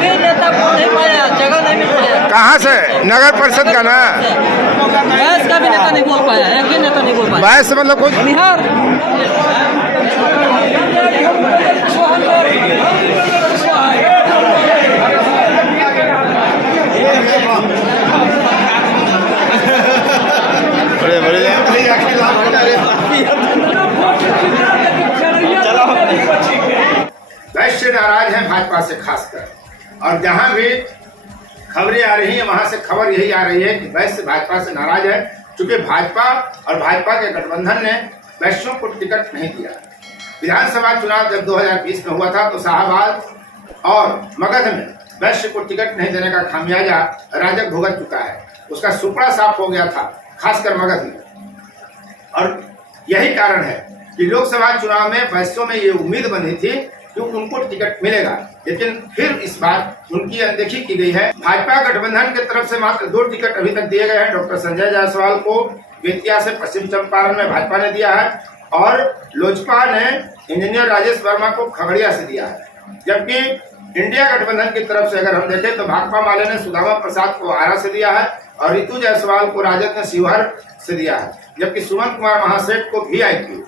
भी नेता को नहीं पाया, जगह नहीं मिल पाया। कहाँ से? नगर परिषद का ना? बैस का भी नेता नहीं बोल पाया, एक ही नेता नहीं बोल पाया। बैस से मतलब कुछ बिहार वैश्य नाराज हैं भाजपा से खासकर, और जहां भी खबरें आ रही हैं वहां से खबर यही आ रही है कि वैश्य भाजपा से नाराज है, क्योंकि भाजपा और भाजपा के गठबंधन ने वैश्यों को टिकट नहीं दिया। विधानसभा चुनाव जब 2020 में हुआ था तो शाहबाद और मगध में वैश्य को टिकट नहीं देने का खामियाजा राजग भुगत चुका है। उसका सुपड़ा साफ हो गया था, खासकर मगध में। और यही कारण है कि लोकसभा चुनाव में वैश्यों में ये उम्मीद बनी थी कि उनको टिकट मिलेगा, लेकिन फिर इस बार उनकी अनदेखी की गई है। भाजपा गठबंधन की तरफ से मात्र 2 टिकट अभी तक दिए गए हैं। डॉक्टर संजय जायसवाल को बेतिया से पश्चिम चंपारण में भाजपा ने दिया है, और लोजपा ने इंजीनियर राजेश वर्मा को खगड़िया से दिया है। जबकि इंडिया गठबंधन की तरफ से अगर हम देखें तो भाकपा माले ने सुदामा प्रसाद को आरा से दिया है, और रितु जायसवाल को राजद ने शिवहर से दिया है। जबकि सुमन कुमार महासेठ को वीआईपी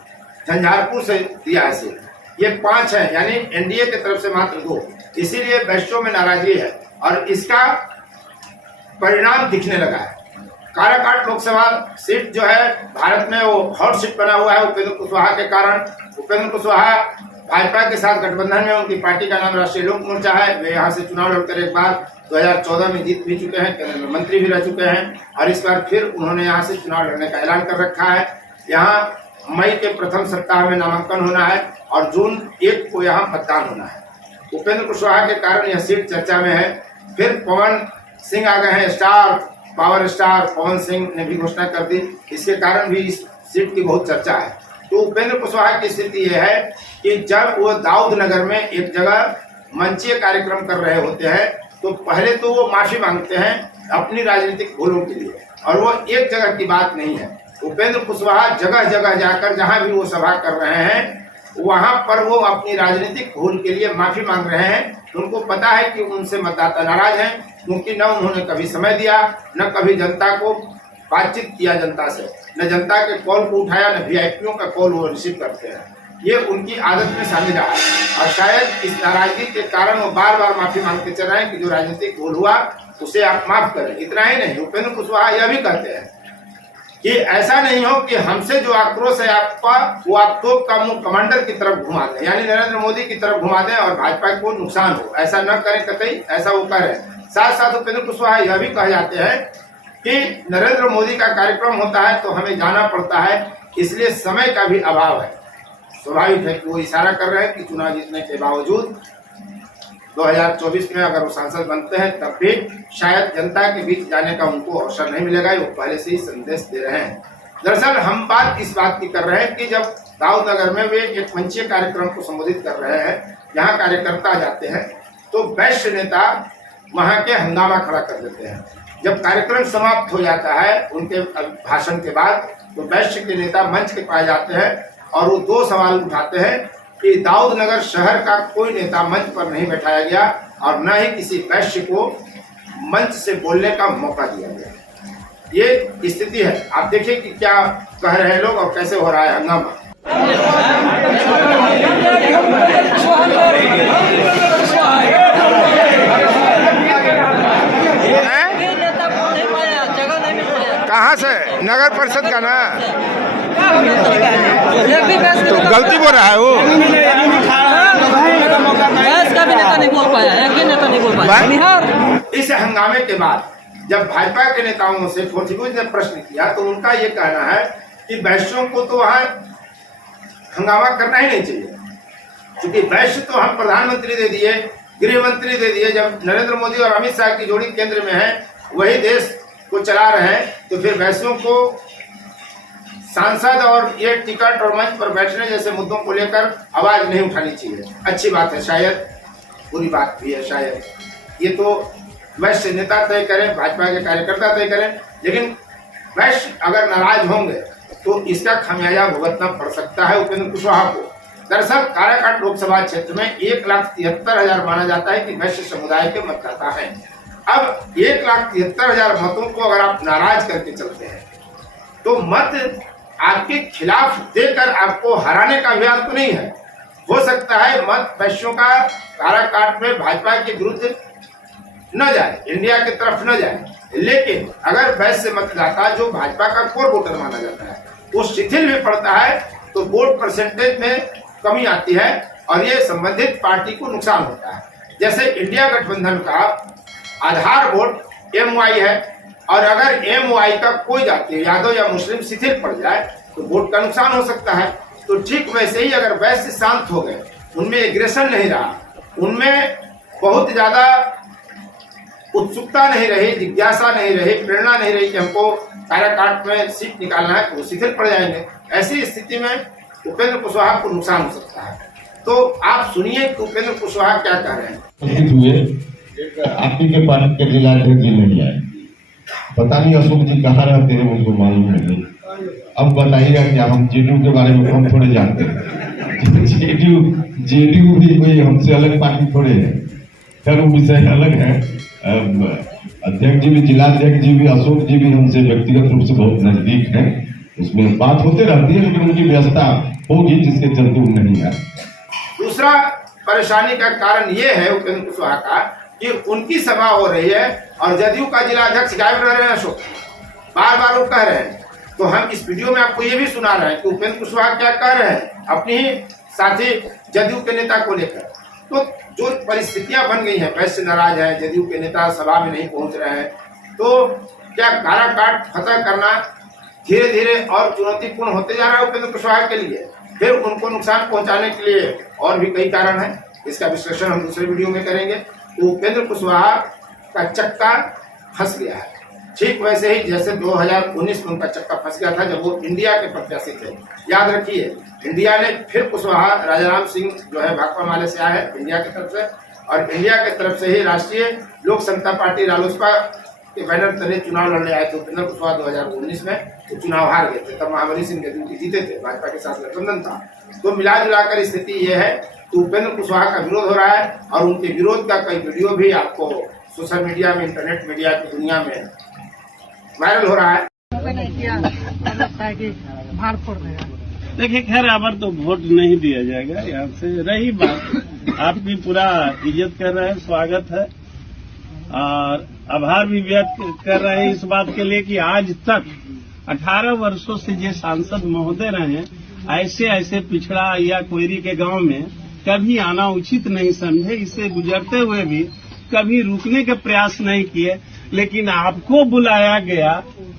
झंझारपुर से दिया है सीट। ये 5 है, यानी एनडीए की तरफ से मात्र 2। इसीलिए वैश्यों में नाराजगी है, और इसका परिणाम दिखने लगा है। काराकाट लोकसभा सीट जो है भारत में वो हॉट सीट बना हुआ है उपेंद्र कुशवाहा के कारण। उपेंद्र कुशवाहा भाजपा के साथ गठबंधन में, उनकी पार्टी का नाम राष्ट्रीय लोक मोर्चा है। वे यहाँ से चुनाव लड़कर एक बार 2014 में जीत भी चुके हैं, केंद्र में मंत्री भी रह चुके हैं, और इस बार फिर उन्होंने यहाँ से चुनाव लड़ने का ऐलान कर रखा है। यहाँ मई के प्रथम सप्ताह में नामांकन होना है और जून 1 को यहाँ मतदान होना है। उपेंद्र कुशवाहा के कारण यह सीट चर्चा में है। फिर पवन सिंह आ गए हैं, star power star Pawan Singh ने भी घोषणा कर दी, इसके कारण भी इस सीट की बहुत चर्चा है। तो उपेंद्र कुशवाहा की स्थिति यह है कि जब वो दाऊद नगर में एक जगह मंचीय कार्यक्रम कर रहे होते हैं तो पहले तो वो माफी मांगते हैं अपनी राजनीतिक भूलों के लिए, और वो एक जगह की बात नहीं है। उपेंद्र कुशवाहा जगह जगह जाकर जहां भी वो सभा कर रहे हैं वहां पर वो अपनी राजनीतिक भूल के लिए माफी मांग रहे हैं। उनको पता है कि उनसे मतदाता नाराज हैं, क्योंकि न उन्होंने कभी समय दिया, न कभी जनता को बातचीत किया जनता से, न जनता के कॉल को उठाया, न वीआईपीओं का कॉल वो रिसीव करते हैं। ये उनकी आदत में शामिल रहा है, और शायद इस नाराजगी के कारण वो बार बार माफी मांगते चल रहे हैं कि जो राजनीतिक भूल हुआ उसे आप माफ करें। इतना ही नहीं, उपेंद्र कुशवाहा यह भी कहते हैं कि ऐसा नहीं हो कि हमसे जो आक्रोश है आपका, वो आप तोप का मुंह कमांडर की तरफ घुमा दें, यानी नरेंद्र मोदी की तरफ घुमा दें और भाजपा को नुकसान हो। ऐसा न करें कतई, ऐसा वो कह रहे हैं। साथ साथ उपेंद्र कुशवाहा यह भी कह जाते हैं कि नरेंद्र मोदी का कार्यक्रम होता है तो हमें जाना पड़ता है, इसलिए समय का भी अभाव है। स्वाभाविक है कि वो इशारा कर रहे हैं कि चुनाव जीतने के बावजूद 2024 में अगर वो सांसद बनते हैं तब भी शायद जनता के बीच जाने का उनको अवसर नहीं मिलेगा। वो पहले से ही संदेश दे रहे हैं। दरअसल हम बात इस बात की कर रहे हैं कि जब दाऊद नगर में वे एक मंचीय कार्यक्रम को संबोधित कर रहे हैं, जहां कार्यकर्ता जाते हैं तो वैश्य नेता वहां के हंगामा खड़ा कर देते हैं। जब कार्यक्रम समाप्त हो जाता है उनके भाषण के बाद, तो वैश्य के नेता मंच के पाए जाते हैं और वो 2 सवाल उठाते हैं कि दाऊद नगर शहर का कोई नेता मंच पर नहीं बैठाया गया और न ही किसी वैश्य को मंच से बोलने का मौका दिया गया। ये स्थिति है। आप देखिए कि क्या कह रहे हैं लोग और कैसे हो रहा है हंगामा। कहाँ से? नगर परिषद का ना? तो गलती बोल रहा है वो। बैस का भी नेता नहीं बोल पाया, एक ही नेता नहीं बोल पाया। बिहार इस हंगामे के बाद जब भाजपा के नेताओं से फोर्टिफिकेट ने प्रश्न किया तो उनका ये कहना है कि वैश्यों को तो वहाँ हंगामा करना ही नहीं चाहिए, क्योंकि वैश्य तो हम प्रधानमंत्री दे दिए, गृह मंत्री दे दिए। जब नरेंद्र मोदी और अमित शाह की जोड़ी केंद्र में है, वही देश को चला रहे हैं, तो फिर वैश्यों को सांसद और ये टिकट और मंच पर बैठने जैसे मुद्दों को लेकर आवाज नहीं उठानी चाहिए। अच्छी बात है, शायद बुरी बात भी है शायद। ये तो वैश्य नेता तय करें, भाजपा के कार्यकर्ता तय करें, लेकिन वैश्य अगर नाराज होंगे तो इसका खामियाजा भुगतना पड़ सकता है उपेंद्र कुशवाहा को। दरअसल काराकाट लोकसभा क्षेत्र में 1,73,000 माना जाता है कि वैश्य समुदाय के मतदाता हैं। अब 1,73,000 मतों को अगर आप नाराज करके चलते हैं तो मत आपके खिलाफ देकर आपको हराने का अभियान तो नहीं है। हो सकता है मत वैश्यों का काराकाट में भाजपा के विरुद्ध न जाए, इंडिया की तरफ न जाए, लेकिन अगर वैश्य मतदाता जो भाजपा का कोर वोटर माना जाता है वो शिथिल भी पड़ता है तो वोट परसेंटेज में कमी आती है और ये संबंधित पार्टी को नुकसान होता है। जैसे इंडिया गठबंधन का आधार वोट MY है और अगर MY का कोई जाति यादव या मुस्लिम शिथिल पड़ जाए तो वोट का नुकसान हो सकता है। तो ठीक वैसे ही अगर वैश्य शांत हो गए, उनमें एग्रेशन नहीं रहा, उनमें बहुत ज्यादा उत्सुकता नहीं रही, जिज्ञासा नहीं रही, प्रेरणा नहीं रही कि हमको काराकाट में सीट निकालना है, तो वो शिथिल पड़ जाएंगे। ऐसी स्थिति में उपेंद्र कुशवाहा को नुकसान हो सकता है। तो आप सुनिए कि उपेंद्र कुशवाहा क्या कह रहे हैं। आपी के पार्टी के जिलाध्यक्ष जी नहीं आए, पता नहीं अशोक जी कहाँ रहते हैं, मुझको मालूम नहीं। अब बताइएगा कि हम जेडीयू के बारे में हम थोड़े जानते हैं। जेडीयू भी कोई हमसे अलग पार्टी थोड़े है, खैर वो विषय अलग है। अध्यक्ष जी भी, जिलाध्यक्ष जी भी, अशोक जी भी हमसे व्यक्तिगत रूप से बहुत नजदीक हैं, उसमें बात होते रहती है, लेकिन उनकी व्यवस्था होगी जिसके चलते वो नहीं आए। दूसरा परेशानी का कारण ये है उपेंद्र कुशवाहा का कि उनकी सभा हो रही है और जदयू का जिलाध्यक्ष गायब रह रहे हैं अशोक, बार बार वो कह रहे हैं। तो हम इस वीडियो में आपको ये भी सुना रहे हैं कि उपेंद्र कुशवाहा क्या कह रहे हैं अपनी ही साथी जदयू के नेता को लेकर। तो जो परिस्थितियां बन गई हैं, वैश्य नाराज है, जदयू के नेता सभा में नहीं पहुंच रहे हैं, तो क्या काराकाट फतह करना धीरे धीरे और चुनौतीपूर्ण होते जा रहा है उपेंद्र कुशवाहा के लिए। फिर उनको नुकसान पहुंचाने के लिए और भी कई कारण हैं, इसका विश्लेषण हम दूसरे वीडियो में करेंगे। तो उपेंद्र कुशवाहा का चक्का फंस गया है, ठीक वैसे ही जैसे 2019 में उनका चक्का फंस गया था जब वो इंडिया के प्रत्याशी थे। याद रखिए, इंडिया ने फिर कुशवाहा, राजाराम सिंह जो है भाकपा माले से आया है इंडिया की तरफ से, और इंडिया की तरफ से ही राष्ट्रीय लोक समता पार्टी रालोसपा के बैनर तले चुनाव लड़ने आए थे उपेंद्र कुशवाहा 2019 में। तो चुनाव हार गए थे, तब महाबली सिंह गद्दी जीते थे, भाजपा के साथ गठबंधन था। तो मिला जुलाकर स्थिति ये है कि उपेंद्र कुशवाहा का विरोध हो रहा है और उनके विरोध का कई वीडियो भी आपको सोशल मीडिया में, इंटरनेट मीडिया की दुनिया में वायरल हो रहा है। देखिए, खैर अबर तो वोट नहीं दिया जाएगा यहाँ से। रही बात, आप भी पूरा इज्जत कर रहे हैं, स्वागत है और आभार भी व्यक्त कर रहे हैं इस बात के लिए कि आज तक 18 वर्षों से ये सांसद महोदय रहे, ऐसे ऐसे पिछड़ा या कोयरी के गांव में कभी आना उचित नहीं समझे, इसे गुजरते हुए भी कभी रुकने के प्रयास नहीं किए। लेकिन आपको बुलाया गया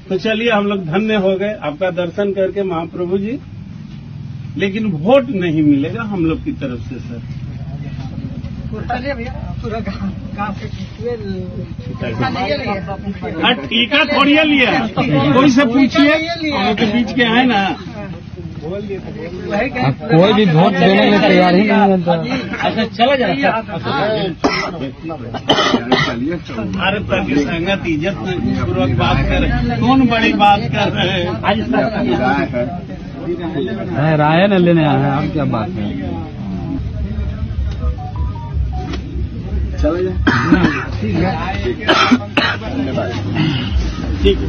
तो चलिए हम लोग धन्य हो गए आपका दर्शन करके महाप्रभु जी, लेकिन वोट नहीं मिलेगा हम लोग की तरफ से सर। टीका थोड़ी लिया, कोई से पूछिए, हम के बीच के है ना, कोई भी वोट देने में तैयार ही नहीं होता। अच्छा चला जाए, अरे प्रति संगत इज्जत पूर्वक बात कर, कौन बड़ी बात कर रहे हैं। राय न लेने आए हैं, आप क्या बात है। चला जाए, ठीक है।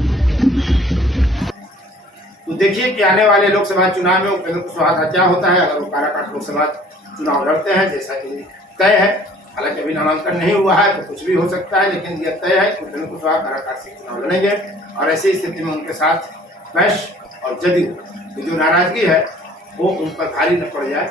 तो देखिए कि आने वाले लोकसभा चुनाव में उपेंद्र कुशवाहा का क्या होता है। अगर वो काराकाट लोकसभा चुनाव लड़ते हैं जैसा कि तय है, हालांकि अभी नामांकन नहीं हुआ है तो कुछ भी हो सकता है, लेकिन यह तय है कि उपेंद्र कुशवाहा काराकाट से चुनाव लड़ेंगे और ऐसी स्थिति में उनके साथ वैश्य और जदयू की जो नाराजगी है वो उन पर भारी न पड़ जाए,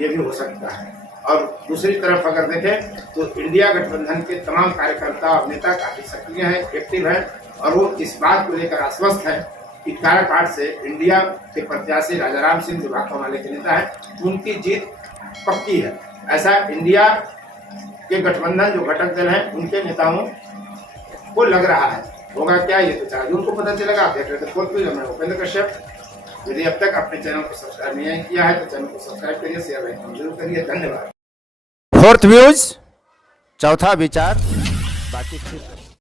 ये भी हो सकता है। और दूसरी तरफ अगर देखें तो इंडिया गठबंधन के तमाम कार्यकर्ता और नेता काफी सक्रिय हैं, एक्टिव हैं और वो इस बात को लेकर आश्वस्त है कि काराकाट से इंडिया के प्रत्याशी राजाराम सिंह जो भाकपा माले के नेता है, उनकी जीत पक्की है। ऐसा इंडिया के गठबंधन जो घटक दल है उनके नेताओं को लग रहा है। होगा क्या ये तो 4 जून को पता चलेगा। आप देख रहे थे फोर्थ व्यूज, मैं उपेंद्र कश्यप। यदि अब तक अपने चैनल को सब्सक्राइब नहीं किया है तो चैनल को सब्सक्राइब करिए, शेयर लाइक जरूर करिए। धन्यवाद। फोर्थ व्यूज, चौथा विचार, बाकी